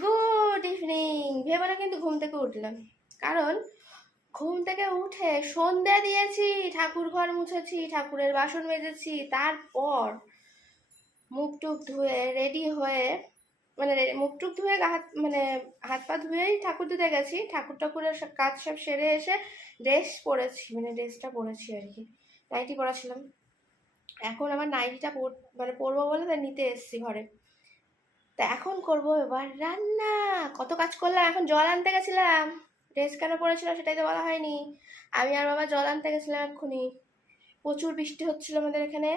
Good evening ভেবেলা কিন্তু ঘুম থেকে উঠলাম। কারণ ঘুম থেকে উঠে সন্ধ্যা দিয়েছি, ঠাকুর ঘর মুছেছি, ঠাকুরের বাসন মেজেছি, তারপর মুখ টুক ধুয়ে রেডি হয়ে মানে মুখ টুক ধুয়ে হাত মানে হাত পা ধুয়েই ঠাকুর দিতে গেছি। ঠাকুর ঠাকুরের কাজ সব সেরে এসে ড্রেস পরেছি মানে ড্রেসটা পরেছি আর কি। নাইটি পরাছিলাম এখন আমার নাইটিটা মানে পরবো বলে নিতে এসেছি ঘরে। তা এখন করব এবার রান্না। কত কাজ করলাম, এখন জল আনতে গেছিলাম। ড্রেস কেন পরেছিলাম সেটাই তো বলা হয়নি। আমি আর বাবা জল আনতে গেছিলাম এক্ষুনি। প্রচুর বৃষ্টি হচ্ছিল আমাদের এখানে।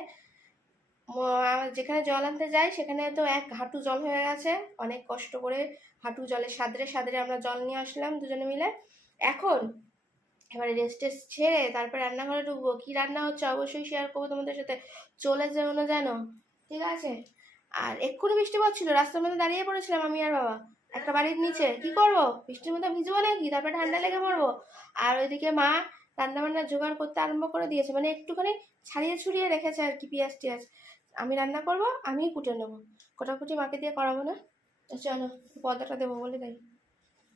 যেখানে জল আনতে যাই সেখানে তো এক হাঁটু জল হয়ে গেছে। অনেক কষ্ট করে হাঁটু জলে সাদরে সাদরে আমরা জল নিয়ে আসলাম দুজনে মিলে। এখন এবারে রেস্ট টেস্ট ছেড়ে তারপর রান্নাঘরে ঢুকবো। কি রান্না হচ্ছে অবশ্যই শেয়ার করব তোমাদের সাথে। চলে যেও না জানো ঠিক আছে? আর এক্ষুনি বৃষ্টি পড়ছিল, রাস্তার মধ্যে দাঁড়িয়ে পড়েছিলাম আমি আর বাবা। একটা বাড়ির নিচে। কি করব? বৃষ্টির মধ্যে ভিজবো নাকি? তারপরে ঠান্ডা লেগে পড়ব। আর ওইদিকে মা রান্না বান্না জোগাড় করতে আরম্ভ করে দিয়েছে। মানে একটুখানি ছাড়িয়ে ছুড়িয়ে রেখেছে আর কি পেঁয়াজ টিয়াজ। আমি রান্না করব, আমিই কুটে নেব। কোটাকুটি মাকে দিয়ে করাবো না? চলো, পর্দাটা দেবো বলে দেয়।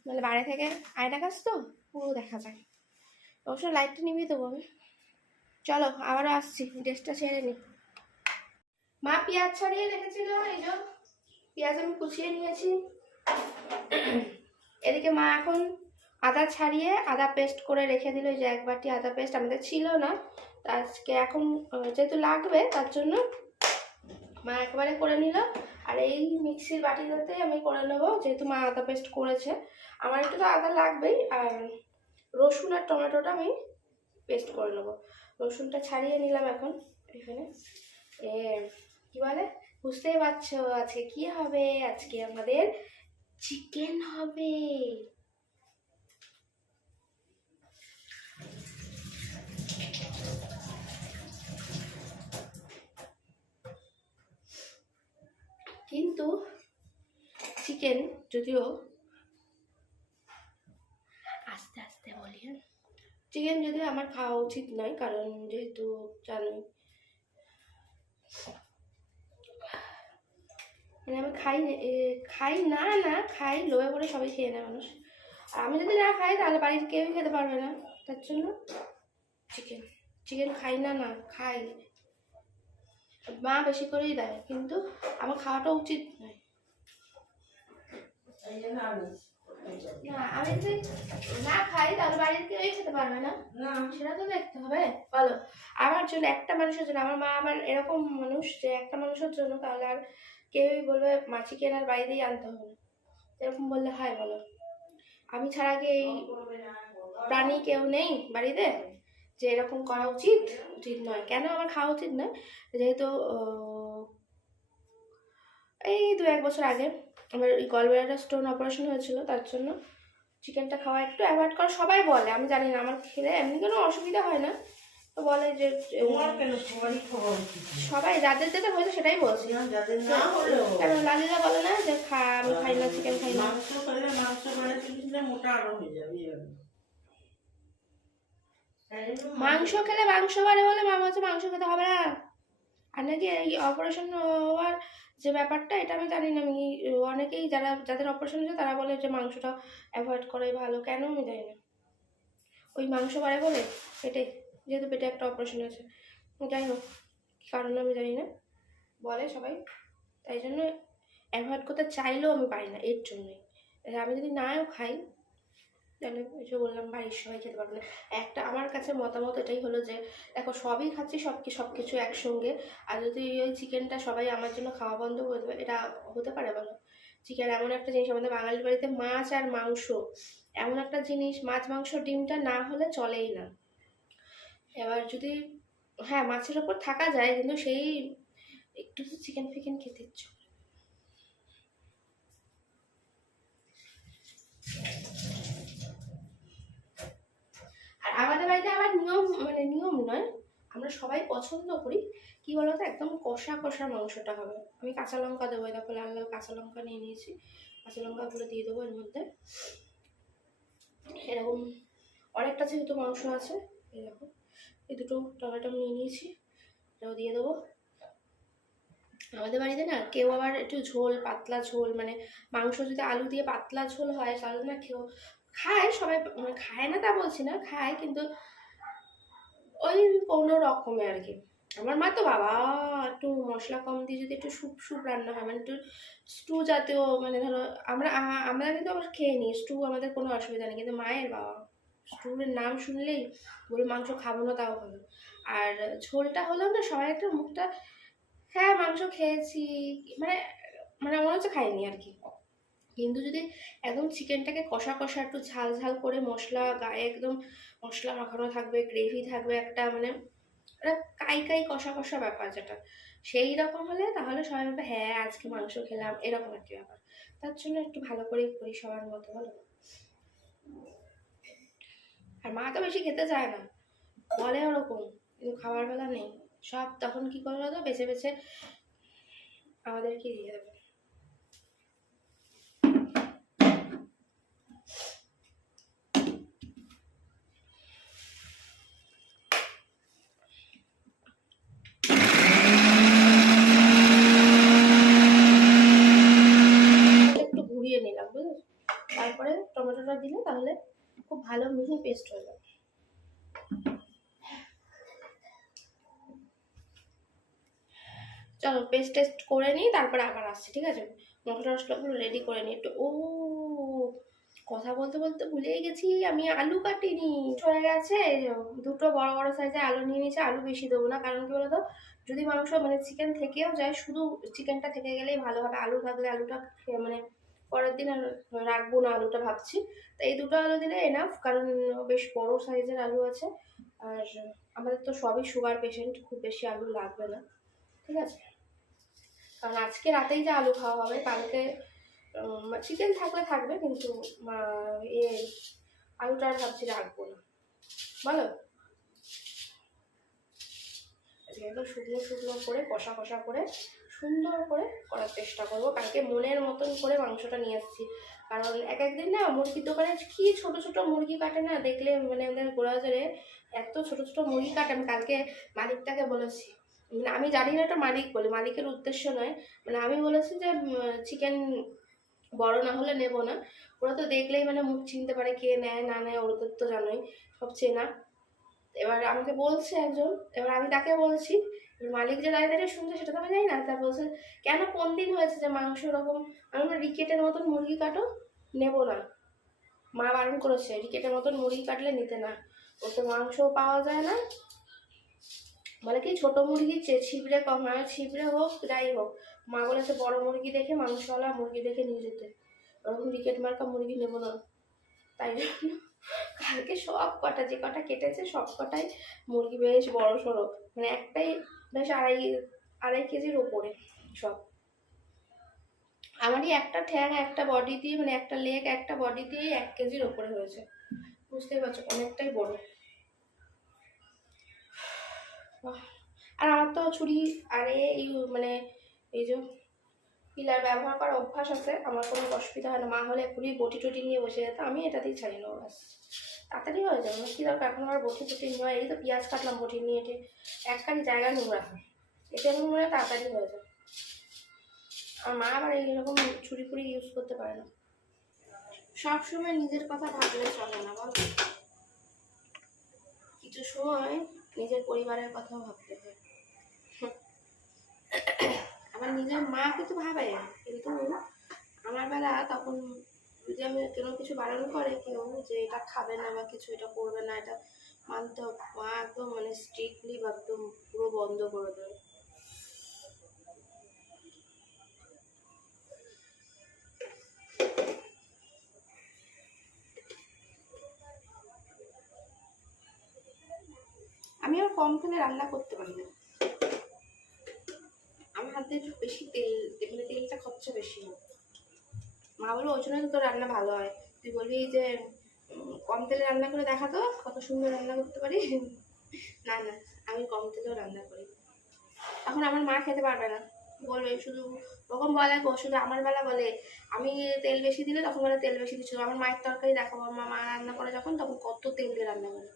মানে বাইরে থেকে আয়না কাজ তো? পুরো দেখা যায় অবশ্য লাইটটা নিভিয়ে দেবো আমি। চলো, আবারও আসছি। ড্রেসটা ছেড়ে নিই মা পেঁয়াজ ছাড়িয়ে রেখেছিল, এই যে পেঁয়াজ আমি কুচিয়ে নিয়েছি। এদিকে মা এখন আদা ছাড়িয়ে আদা পেস্ট করে রেখে দিল যে এক বাটি আদা পেস্ট আমাদের ছিল না আজকে এখন যেহেতু লাগবে, তার জন্য মা একবারে করে নিল। আর এই মিক্সির বাটিটাতে আমি করে নেব, যেহেতু মা আদা পেস্ট করেছে। আমার একটু তো আদা লাগবেই, আর রসুন আর টমেটোটা আমি পেস্ট করে নেব। রসুনটা ছাড়িয়ে নিলাম এখন, এখানে। এ কি বলে? বুঝতেই পারছ আজকে কি হবে? আজকে আমাদের চিকেন হবে। কিন্তু চিকেন যদিও আস্তে আস্তে বলি হ্যাঁ? চিকেন যদিও আমার খাওয়া উচিত নয়, কারণ যেহেতু জানোই মানে আমি খাই খাই না না খাই লোভে পড়ে সবাই খেয়ে নেয় মানুষ। আর আমি যদি না খাই তাহলে বাড়ির কেউই খেতে পারবে না। তার জন্য চিকেন চিকেন খাই না না খাই। মা বেশি করেই দেয় কিন্তু আমার খাওয়াটা উচিত নয়। না আমি যদি না খাই তাহলে বাড়ির কেউই খেতে পারবে না। সেটা তো দেখতে হবে। বলো আমার জন্য একটা মানুষের জন্য আমার মা আমার এরকম মানুষ যে একটা মানুষের জন্য তাহলে আর কেউই বলবে মা চিকেন আর বাইরেই আনতে হবে না। এরকম বললে হয় বলো। আমি ছাড়া কি এই প্রাণী কেউ নেই বাড়িতে? যে এরকম করা উচিত? উচিত নয়। কেন আমার খাওয়া উচিত নয় যেহেতু এই দু এক বছর আগে আমার ওই গলব্লাডার স্টোন অপারেশন হয়েছিল, তার জন্য চিকেনটা খাওয়া একটু অ্যাভয়েড করা সবাই বলে। আমি জানি না, আমার খেলে এমনি কোনো অসুবিধা হয় না। তো বলে যে সবাই যাদের যেটা হয়েছে সেটাই বলছি। হলেও লালিরা বলে। না যে খা আমি খাই না চিকেন খাই না? মাংস খেলে মাংস বাড়ে বলে মা হচ্ছে মাংস খেতে হবে না। আর নাকি এই অপারেশন হওয়ার যে ব্যাপারটা এটা আমি জানি না। আমি অনেকেই যারা যাদের অপারেশন হয়েছে তারা বলে যে মাংসটা অ্যাভয়েড করাই ভালো। কেন আমি জানি না। ওই মাংস বাড়ে বলে পেটে যেহেতু পেটে একটা অপারেশন হয়েছে। যাই হোক, কী কারণে আমি জানি না। বলে সবাই। তাই জন্য অ্যাভয়েড করতে চাইলেও আমি পারি না, এর জন্যই। আমি যদি নাও খাই, তাহলে এসে বললাম বাড়ির সবাই খেতে পারবে না। একটা আমার কাছে মতামত এটাই হলো যে, দেখো, সবই খাচ্ছি, সব কি, সব কিছু একসঙ্গে। আর যদি ওই চিকেনটা সবাই আমার জন্য খাওয়া বন্ধ করে দেবে, এটা হতে পারে বলো চিকেন এমন একটা জিনিস, আমাদের বাঙালির বাড়িতে মাছ আর মাংস। এমন একটা জিনিস, মাছ, মাংস, ডিমটা না হলে চলেই না। এবার যদি হ্যাঁ মাছের ওপর থাকা যায়, কিন্তু সেই একটু তো চিকেন ফিকেন খেতে ইচ্ছে করে। আর আমাদের বাড়িতে আবার নিয়ম মানে নিয়ম নয়, আমরা সবাই পছন্দ করি। কি বলতো, একদম কষা কষা মাংসটা হবে। আমি কাঁচা লঙ্কা দেবো দেখো লাল লাল কাঁচা লঙ্কা নিয়ে নিয়েছি। কাঁচা লঙ্কা লঙ্কাগুলো দিয়ে দেবো এর মধ্যে। এরকম অনেকটা যেহেতু মাংস আছে দেখো। এই দুটো টমেটো নিয়ে নিয়েছি, এটাও দিয়ে দেবো। আমাদের বাড়িতে না কেউ আবার একটু ঝোল, পাতলা ঝোল মানে মাংস যদি আলু দিয়ে পাতলা ঝোল হয়, তাহলে না কেউ খায়, সবাই মানে খায় না তা বলছি না, খায়, কিন্তু ওই কোনো রকমে আর কি। আমার মা তো বাবা, একটু মশলা কম দিয়ে যদি একটু স্যুপ স্যুপ রান্না হয় মানে একটু স্টু জাতীয় মানে ধরো আমরা আমরা কিন্তু আবার খেয়ে নিই, স্টু আমাদের কোনো অসুবিধা নেই, কিন্তু মায়ের বাবা স্টুর নাম শুনলেই বলে মাংস খাব না, তাও ভালো আর ঝোলটা হলেও না, সবাই একটা মুখটা হ্যাঁ মাংস খেয়েছি মানে মানে মনে হচ্ছে খাইনি আর কি। কিন্তু যদি একদম চিকেনটাকে কষা কষা একটু ঝাল ঝাল করে মশলা, গায়ে একদম মশলা মাখানো থাকবে গ্রেভি থাকবে একটা মানে কাই কাই কষা কষা ব্যাপার যেটা। সেই রকম হলে তাহলে সবাই ভাবে হ্যাঁ আজকে মাংস খেলাম, এরকম একটা ব্যাপার। তার জন্য একটু ভালো করেই করি সবার মতো বলো আর মা তো বেশি খেতে চায় না। বলে ওরকম, কিন্তু খাবার বেলা নেই। সব তখন কি করবে তো বেছে বেছে আমাদেরকে দিয়ে দেবে। একটু ঘুরিয়ে নিলাম বুঝলি তারপরে টমেটোটা দিলে তাহলে খুব ভালো মিহি পেস্ট হয়ে যাবে। চলো পেস্ট টেস্ট করে নিই, তারপরে আবার আসছি, ঠিক আছে? মশলা টশলাগুলো রেডি করে নিই একটু। ও, কথা বলতে বলতে ভুলেই গেছি, আমি আলু কাটিনি। হয়ে গেছে দুটো বড় বড় সাইজে আলু নিয়ে নিয়েছি, আলু বেশি দেবো না, কারণ কি বলতো, যদি মাংস মানে চিকেন থেকেও যায়, শুধু চিকেনটা থেকে গেলেই ভালো হবে, আলু থাকলে আলুটা মানে পরের দিন আর রাখব না আলুটা ভাবছি। তো এই দুটো আলু দিলে এনাফ কারণ বেশ বড় সাইজের আলু আছে। আর আমাদের তো সবই সুগার পেশেন্ট খুব বেশি আলু লাগবে না। ঠিক আছে? কারণ আজকে রাতেই যে আলু খাওয়া হবে, কালকে চিকেন থাকলে থাকবে, কিন্তু এ, আলুটা আর ভাবছি রাখব না। বলো? আজকে একদম শুকনো শুকনো করে, কষা কষা করে সুন্দর করে করার চেষ্টা করব। কালকে মনের মতন করে মাংসটা নিয়ে আসছি। কারণ এক একদিন না মুরগির দোকানে কি ছোট ছোট মুরগি কাটে না, দেখলে মানে আমাদের গোড়াজরে এত ছোট ছোট মুরগি কাটে। আমি কালকে মালিকটাকে বলেছি। মানে আমি জানি না এটা মালিক বলে, মালিকের উদ্দেশ্য নয়। মানে আমি বলেছি যে চিকেন বড় না হলে নেব না। ওরা তো দেখলেই মানে মুখ চিনতে পারে কে নেয়, না নেয় ওদের তো জানোই, সব চেনা। এবার আমাকে বলছে একজন, এবার আমি তাকে বলছি মালিক যে দাঁড়িয়ে দাঁড়িয়ে শুনছে সেটা তো আমি জানি না। তা বলছে, কেন কোন দিন হয়েছে যে মাংস ওরকম আমি রিকেটের মতন মুরগি কাটো, নেব না। মা বারণ করেছে, রিকেটের মতন মুরগি কাটলে নিতে না। ওতে মাংসও পাওয়া যায় না। বলে কি, ছোট মুরগি ছিবড়ে কম, হয়, ছিবড়ে হোক, যাই হোক। মা বলেছে, বড় মুরগি দেখে, মাংসওয়ালা মুরগি দেখে নিয়ে যেতে। ওরকম রিকেট মার্কা মুরগি নেব না। তাই জন্য কালকে সব কটা যে কটা কেটেছে সব কটাই মুরগি বেশ বড় সড়ো। মানে একটাই বেশ আড়াই আড়াই কেজির ওপরে সব। আমারই একটা ঠ্যাং, একটা বডি দিয়ে মানে একটা লেগ একটা বডি দিয়ে এক কেজির ওপরে হয়েছে। বুঝতেই পারছ, অনেকটাই বড়। আর আমার তো ছুরি আর এই মানে এই যে পিলার ব্যবহার করার অভ্যাস আছে, আমার কোনো অসুবিধা হয় না। মা হলে এখনই বটি টটি নিয়ে বসে যেত আমি এটাতেই ছাড়ি ব্যাস। তাড়াতাড়ি হয়ে যাবে কী দরকার। এখন আবার বটি টটি নয় এই তো পেঁয়াজ কাটলাম, বটি নিয়ে এটে একখানি জায়গা নোংরা হয় এটা নোংরা তাড়াতাড়ি হয়ে যায় আর মা আবার এইরকম ছুরি ফুরি ইউজ করতে পারে না। সব সময় নিজের কথা ভাবলে চলে না, বল। কিছু সময় নিজের পরিবারের কথাও ভাবতে হয়। আমার নিজের মা কিন্তু ভাবে কিন্তু আমার বেলা তখন যদি আমি কোনো কিছু বারণ করে কেউ যে এটা খাবে না বা কিছু, এটা করবে না, এটা মানতে মা একদম মানে স্ট্রিক্টলি বা একদম পুরো বন্ধ করে দেবে। আমি আর কম তেলে রান্না করতে পারি না। আমার হাতে বেশি তেল মানে তেলটা খরচা বেশি হয়। মা বলো ওই জন্য তো তোর রান্না ভালো হয়। তুই বলবি যে কম তেলে রান্না করে দেখা তো, কত সুন্দর রান্না করতে পারি। না না, আমি কম তেলেও রান্না করি। এখন আমার মা খেতে পারবে না। বলবে, শুধু ওরকম বলে শুধু আমার বেলা বলে, আমি তেল বেশি দিলে তখন বলে তেল বেশি দিচ্ছিল আমার মায়ের তরকারি দেখাবো, আমার মা রান্না করে যখন, তখন কত তেল দিয়ে রান্না করে।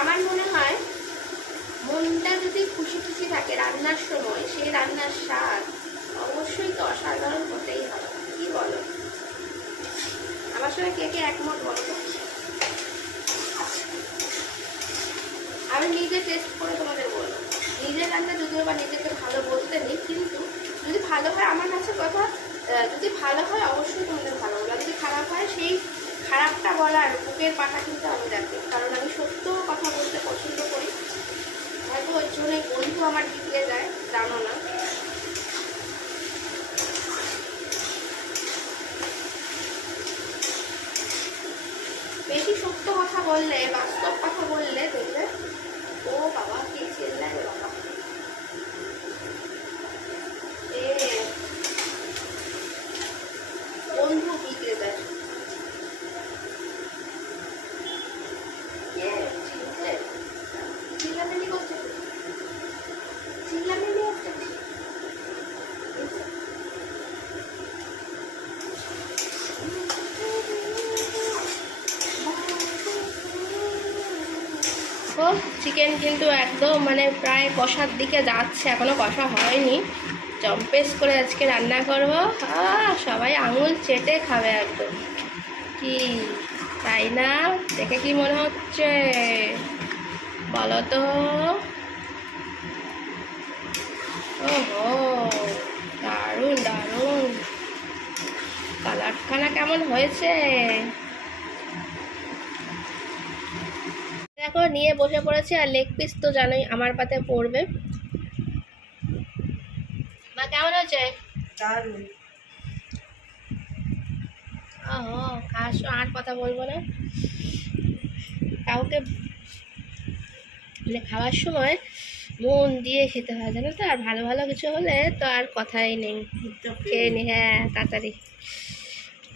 আমার মনে হয় মনটা যদি খুশি খুশি থাকে রান্নার সময় সেই রান্নার স্বাদ অবশ্যই তো অসাধারণ হতেই হবে। কি বলো? আমার সঙ্গে কে কে একমত বলো আমি নিজে টেস্ট করে তোমাদের বলব। নিজের রান্না যদিও বা নিজেকে ভালো বলতে নেই, কিন্তু যদি ভালো হয়, আমার কাছে কথা যদি ভালো হয়, অবশ্যই তোমাদের ভালো বলো যদি খারাপ হয়, সেই খারাপটা বলার বুকের পাটা কিন্তু আমি রাখি কারণ আমি সত্য কথা বলতে পছন্দ করি। হয়তো ওই জন্যই বন্ধু আমার বিগড়ে যায়, জানো না। বেশি সত্য কথা বললে, বাস্তব কথা বললে দেখবে ও বাবা কি চিল্লায় রে বাবা এ বন্ধু বিগড়ে দেয় কে চিনছে চিল্লামিল্লি করছে চিল্লামিল্লি হচ্ছে ও চিকেন কিন্তু একদম মানে প্রায় কষার দিকে যাচ্ছে, এখনও কষা হয়নি। জম্পেস করে আজকে রান্না করব। সবাই আঙুল চেটে খাবে একদম। কি? তাই না? দেখে কি মনে হচ্ছে? বলো তো। ওহো, দারুণ দারুণ। কালারখানা কেমন হয়েছে? দেখো নিয়ে বসে পড়েছি আর লেগ পিস তো জানোই আমার পাতে পড়বে। মা কেমন দারুণ। ওহো খাস আর কথা বলব না। কাউকে মানে খাওয়ার সময় মন দিয়ে খেতে হয় জানো তো? আর ভালো ভালো কিছু হলে তো আর কথাই নেই। খেয়ে নি হ্যাঁ তাড়াতাড়ি।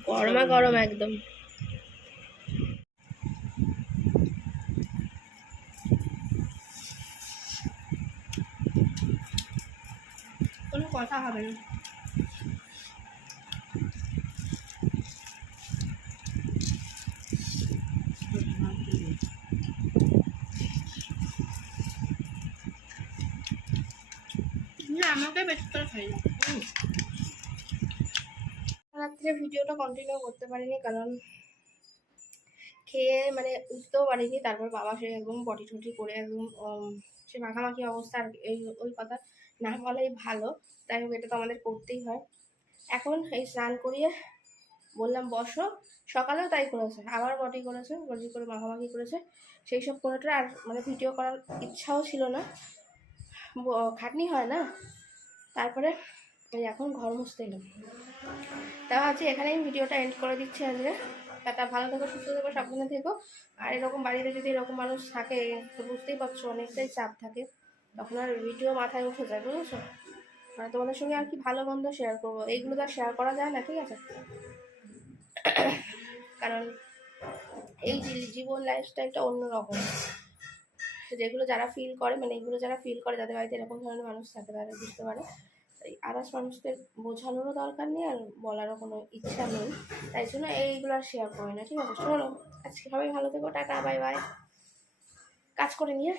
গরমা গরম একদম। কথা হবে। না রাত্রে ভিডিওটা কন্টিনিউ করতে পারিনি কারণ খেয়ে মানে উঠতেও পারিনি, তারপর বাবা সে একদম পটি টটি করে একদম সে মাখামাখি অবস্থা আর এই, ওই কথা। না বলাই ভালো। তাই হোক, এটা তো আমাদের করতেই হয়। এখন এই স্নান করিয়ে বললাম, বসো। সকালেও তাই করেছে, আবার বটি করেছে বটি করে মাখামাখি করেছে। সেই সব করাটা আর মানে ভিডিও করার ইচ্ছাও ছিল না। খাটনি হয় না। তারপরে এই এখন ঘর মুছতে এলাম। তা ভাবছি এখানেই ভিডিওটা এন্ড করে দিচ্ছি আজকে। টাটা ভালো থেকো, সুস্থ থেকো, সাবধানে থেকো। আর এরকম বাড়িতে যদি এরকম মানুষ থাকে, তো বুঝতেই পারছ অনেকটাই চাপ থাকে। তখন আর ভিডিও মাথায় উঠে যায়, বুঝেছ? মানে তোমাদের সঙ্গে আর কি ভালো মন্দ শেয়ার করব, এইগুলো তো আর শেয়ার করা যায় না, ঠিক আছে? কারণ এই জীবন লাইফস্টাইলটা অন্যরকম যেগুলো যারা ফিল করে মানে এগুলো যারা ফিল করে যাদের বাড়িতে এরকম ধরনের মানুষ থাকে তারা বুঝতে পারে? এই আদার্স মানুষদের বোঝানোরও দরকার নেই আর বলারও কোনো ইচ্ছা নেই। তাই জন্য এইগুলো আর শেয়ার করি না, ঠিক আছে? শোনো আজকে সবাই ভালো থেকো, টাটা বাই বাই কাজ করে নিয়ে।